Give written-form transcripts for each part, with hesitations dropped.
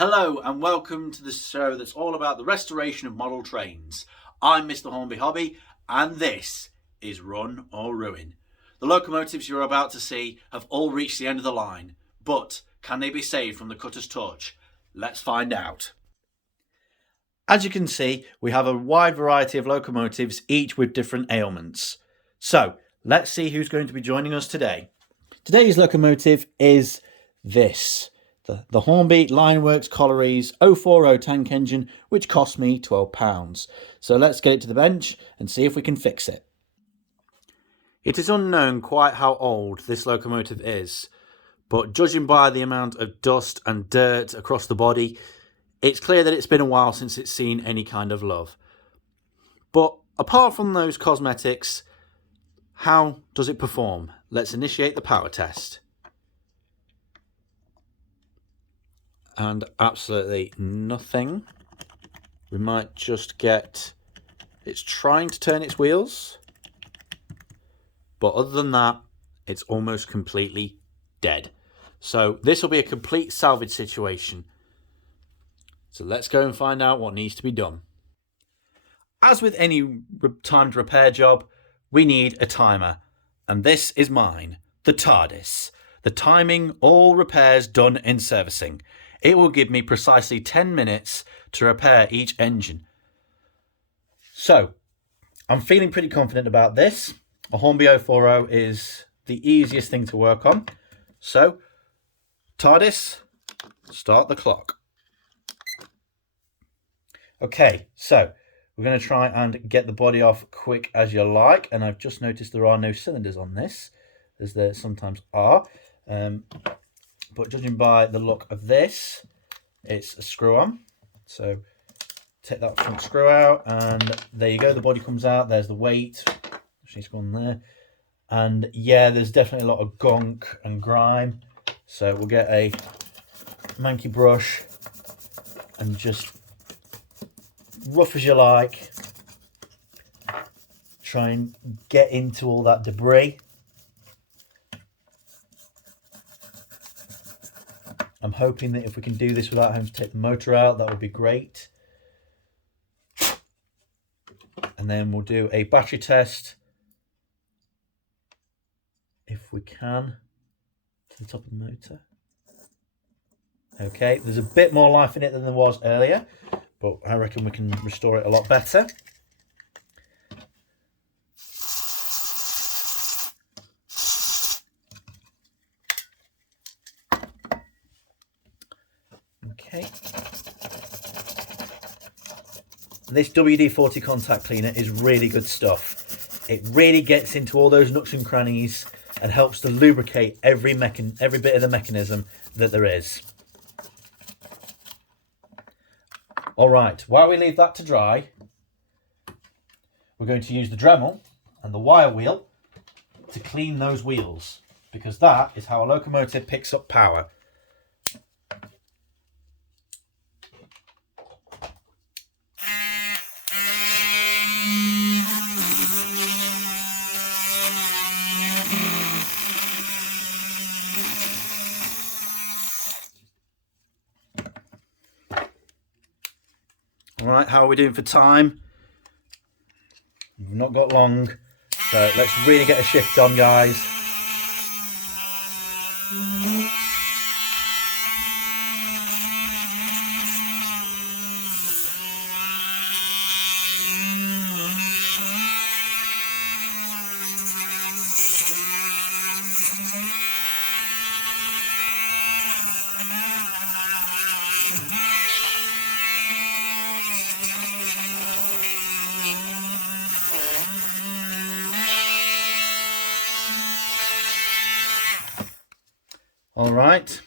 Hello and welcome to the show that's all about the restoration of model trains. I'm Mr. Hornby Hobby and this is Run or Ruin. The locomotives you're about to see have all reached the end of the line, but can they be saved from the cutter's touch? Let's find out. As you can see, we have a wide variety of locomotives, each with different ailments. So let's see who's going to be joining us today. Today's locomotive is this. The Hornby Lineworks Collieries 040 tank engine, which cost me £12. So let's get it to the bench and see if we can fix it. It is unknown quite how old this locomotive is, but judging by the amount of dust and dirt across the body, it's clear that it's been a while since it's seen any kind of love. But apart from those cosmetics, how does it perform? Let's initiate the power test. And absolutely nothing. We might just get... It's trying to turn its wheels. But other than that, it's almost completely dead. So this will be a complete salvage situation. So let's go and find out what needs to be done. As with any timed repair job, we need a timer. And this is mine, the TARDIS. The timing all repairs done in servicing. It will give me precisely 10 minutes to repair each engine. So, I'm feeling pretty confident about this. A Hornby 040 is the easiest thing to work on. So, TARDIS, start the clock. Okay, so we're going to try and get the body off quick as you like. And I've just noticed there are no cylinders on this, as there sometimes are. But judging by the look of this, it's a screw on. So take that front screw out and there you go, the body comes out. There's the weight, she's gone there. And yeah, there's definitely a lot of gunk and grime. So we'll get a manky brush and just rough as you like. Try and get into all that debris. I'm hoping that if we can do this without having to take the motor out, that would be great. And then we'll do a battery test, if we can, to the top of the motor. Okay, there's a bit more life in it than there was earlier, but I reckon we can restore it a lot better. Okay. This WD-40 contact cleaner is really good stuff. It really gets into all those nooks and crannies and helps to lubricate every bit of the mechanism that there is. All right, while we leave that to dry, we're going to use the Dremel and the wire wheel to clean those wheels, because that is how a locomotive picks up power. All right, how are we doing for time? We've not got long, so let's really get a shift on, guys. All right,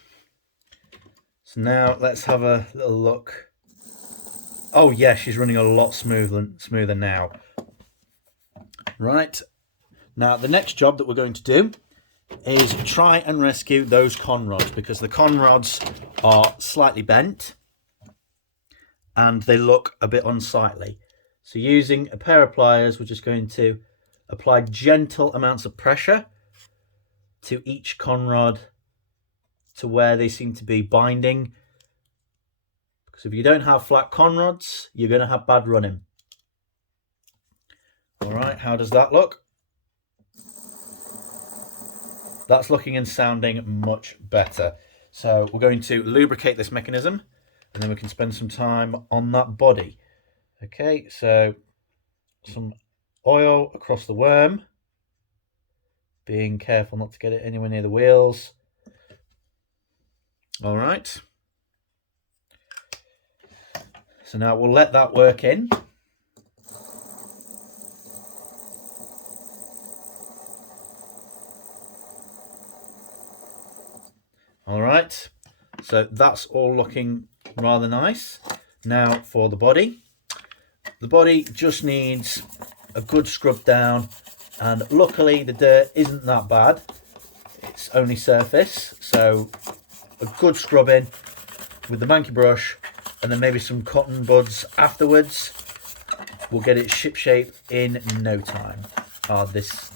so now let's have a little look. Oh yeah, she's running a lot smoother now. Right, now the next job that we're going to do is try and rescue those con rods, because the con rods are slightly bent and they look a bit unsightly. So using a pair of pliers, we're just going to apply gentle amounts of pressure to each con rod to where they seem to be binding, So if you don't have flat conrods, you're going to have bad running. All right, how does that look? That's looking and sounding much better. So we're going to lubricate this mechanism, and then we can spend some time on that body. Okay, so some oil across the worm, being careful not to get it anywhere near the wheels. All right. So now we'll let that work in. All right, so that's all looking rather nice. Now for the body. The body just needs a good scrub down, and luckily the dirt isn't that bad. It's only surface, so a good scrubbing with the manky brush and then maybe some cotton buds afterwards will get it shipshape in no time. This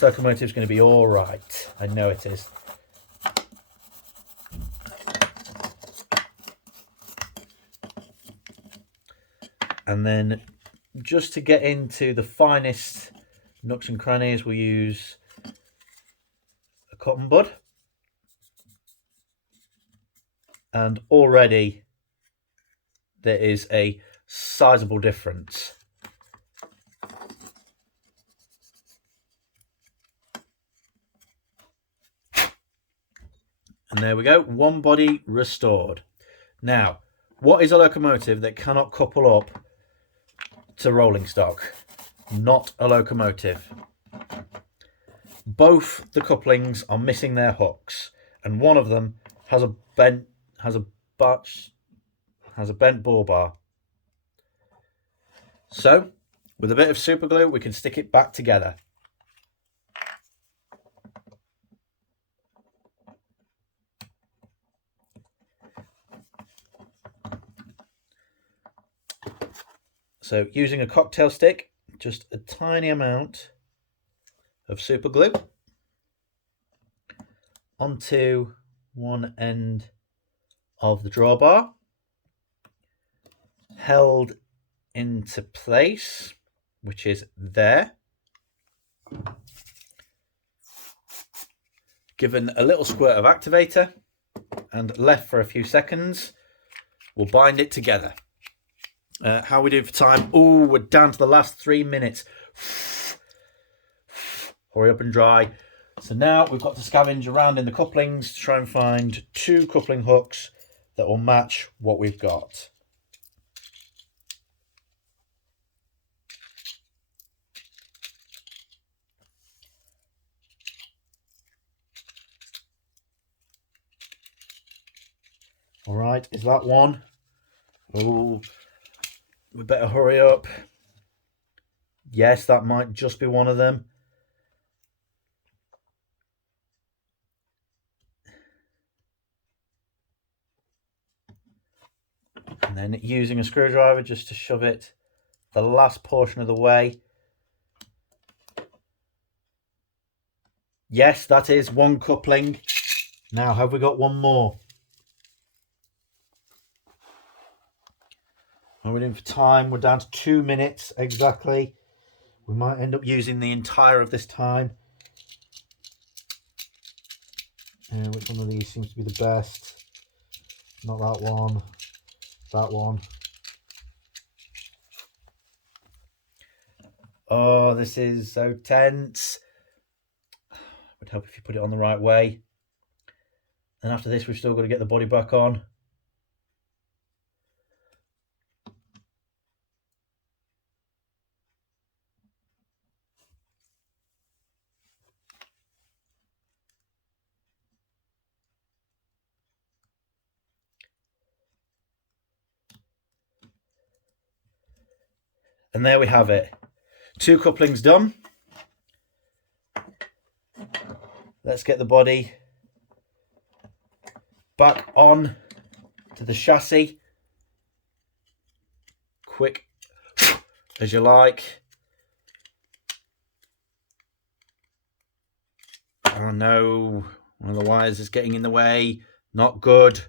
locomotive is going to be all right. I know it is. And then just to get into the finest nooks and crannies, we'll use a cotton bud. And already there is a sizable difference. And there we go, one body restored. Now, what is a locomotive that cannot couple up to rolling stock? Not a locomotive. Both the couplings are missing their hooks, and one of them has a bent ball bar. So, with a bit of super glue, we can stick it back together. So using a cocktail stick, just a tiny amount of super glue onto one end of the drawbar, held into place, which is there. Given a little squirt of activator and left for a few seconds, we'll bind it together. How are we doing for time? Oh, we're down to the last 3 minutes. Hurry up and dry. So now we've got to scavenge around in the couplings to try and find 2 coupling hooks that will match what we've got. All right, is that one? Oh, we better hurry up. Yes, that might just be one of them. And then using a screwdriver just to shove it the last portion of the way. Yes, that is one coupling. Now, have we got one more? Are we doing for time? We're down to 2 minutes exactly. We might end up using the entire of this time. Which one of these seems to be the best? Not that one. That one. Oh, this is so tense. It would help if you put it on the right way. And after this, we've still got to get the body back on. And there we have it. 2 couplings done. Let's get the body back on to the chassis. Quick as you like. Oh no, one of the wires is getting in the way. Not good.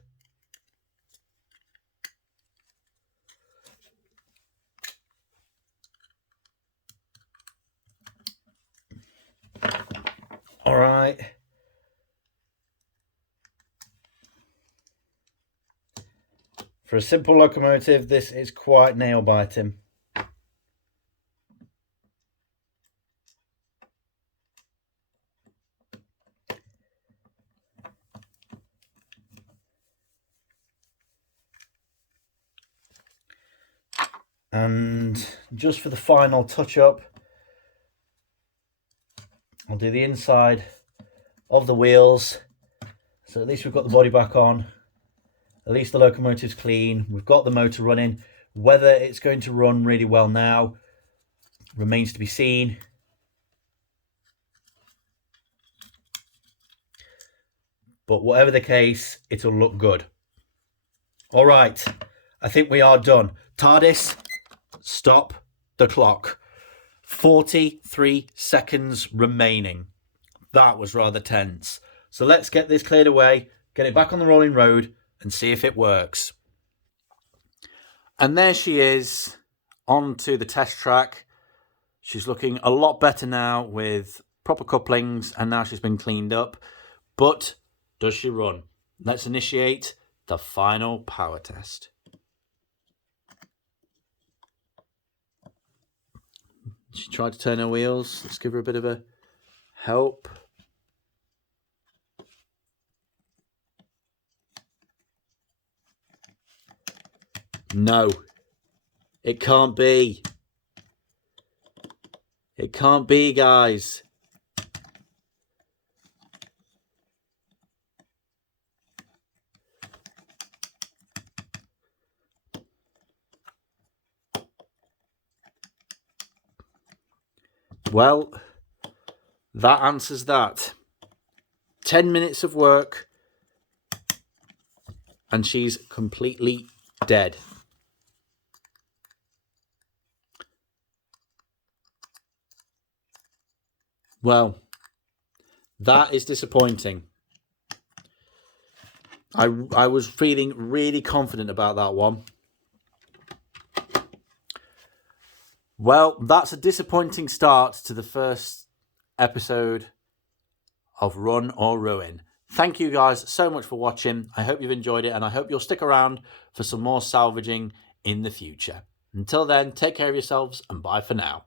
All right. For a simple locomotive, this is quite nail-biting. And just for the final touch-up, I'll do the inside of the wheels. So at least we've got the body back on. At least the locomotive's clean. We've got the motor running. Whether it's going to run really well now remains to be seen. But whatever the case, it'll look good. All right, I think we are done. TARDIS, stop the clock. 43 seconds remaining. That was rather tense. So let's get this cleared away, get it back on the rolling road and see if it works. And there she is onto the test track. She's looking a lot better now with proper couplings, and now she's been cleaned up. But does she run? Let's initiate the final power test. She tried to turn her wheels. Let's give her a bit of a help. No, it can't be. It can't be, guys. Well, that answers that. 10 minutes of work and she's completely dead. Well, that is disappointing. I was feeling really confident about that one. Well, that's a disappointing start to the first episode of Run or Ruin. Thank you guys so much for watching. I hope you've enjoyed it, and I hope you'll stick around for some more salvaging in the future. Until then, take care of yourselves and bye for now.